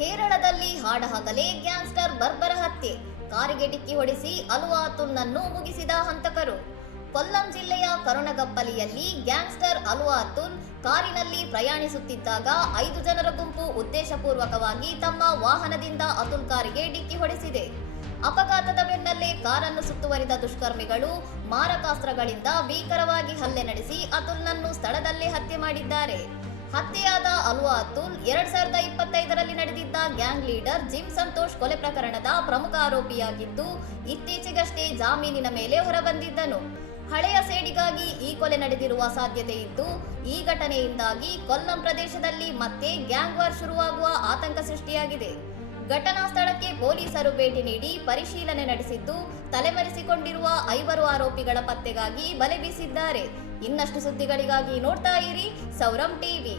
ಕೇರಳದಲ್ಲಿ ಹಾಡಹಗಲೇ ಗ್ಯಾಂಗ್ಸ್ಟರ್ ಬರ್ಬರ ಹತ್ಯೆ, ಕಾರಿಗೆ ಡಿಕ್ಕಿ ಹೊಡೆಸಿ ಅಲುವಾತುಲ್ನನ್ನು ಮುಗಿಸಿದ ಹಂತಕರು. ಕೊಲ್ಲಂ ಜಿಲ್ಲೆಯ ಕರುಣಗಪ್ಪಲಿಯಲ್ಲಿ ಗ್ಯಾಂಗ್ಸ್ಟರ್ ಅಲುವಾತುಲ್ ಕಾರಿನಲ್ಲಿ ಪ್ರಯಾಣಿಸುತ್ತಿದ್ದಾಗ 5 ಜನರ ಗುಂಪು ಉದ್ದೇಶಪೂರ್ವಕವಾಗಿ ತಮ್ಮ ವಾಹನದಿಂದ ಅತುಲ್ ಕಾರಿಗೆ ಡಿಕ್ಕಿ ಹೊಡೆಸಿದೆ. ಅಪಘಾತದ ಬೆನ್ನಲ್ಲೇ ಕಾರನ್ನು ಸುತ್ತುವರಿದ ದುಷ್ಕರ್ಮಿಗಳು ಮಾರಕಾಸ್ತ್ರಗಳಿಂದ ಭೀಕರವಾಗಿ ಹಲ್ಲೆ ನಡೆಸಿ ಅತುಲ್ನನ್ನು ಸ್ಥಳದಲ್ಲೇ ಹತ್ಯೆ ಮಾಡಿದ್ದಾರೆ. ಹತ್ಯೆಯಾದ ಅಲುವಾತುಲ್ 2025ರಲ್ಲಿ ನಡೆದಿದ್ದ ಗ್ಯಾಂಗ್ ಲೀಡರ್ ಜಿಮ್ ಸಂತೋಷ್ ಕೊಲೆ ಪ್ರಕರಣದ ಪ್ರಮುಖ ಆರೋಪಿಯಾಗಿದ್ದು, ಇತ್ತೀಚೆಗಷ್ಟೇ ಜಾಮೀನಿನ ಮೇಲೆ ಹೊರಬಂದಿದ್ದನು. ಹಳೆಯ ಸೇಡಿಗಾಗಿ ಈ ಕೊಲೆ ನಡೆದಿರುವ ಸಾಧ್ಯತೆ ಇದ್ದು, ಈ ಘಟನೆಯಿಂದಾಗಿ ಕೊಲ್ಲಂ ಪ್ರದೇಶದಲ್ಲಿ ಮತ್ತೆ ಗ್ಯಾಂಗ್ ವಾರ್ ಶುರುವಾಗುವ ಆತಂಕ ಸೃಷ್ಟಿಯಾಗಿದೆ. ಘಟನಾ ಸ್ಥಳಕ್ಕೆ ಪೊಲೀಸರು ಭೇಟಿ ನೀಡಿ ಪರಿಶೀಲನೆ ನಡೆಸಿದ್ದು, ತಲೆಮರೆಸಿಕೊಂಡಿರುವ 5 ಆರೋಪಿಗಳ ಪತ್ತೆಗಾಗಿ ಬಲೆ ಬೀಸಿದ್ದಾರೆ. ಇನ್ನಷ್ಟು ಸುದ್ದಿಗಳಿಗಾಗಿ ನೋಡ್ತಾ ಇರಿ ಸೌರಂ ಟಿವಿ.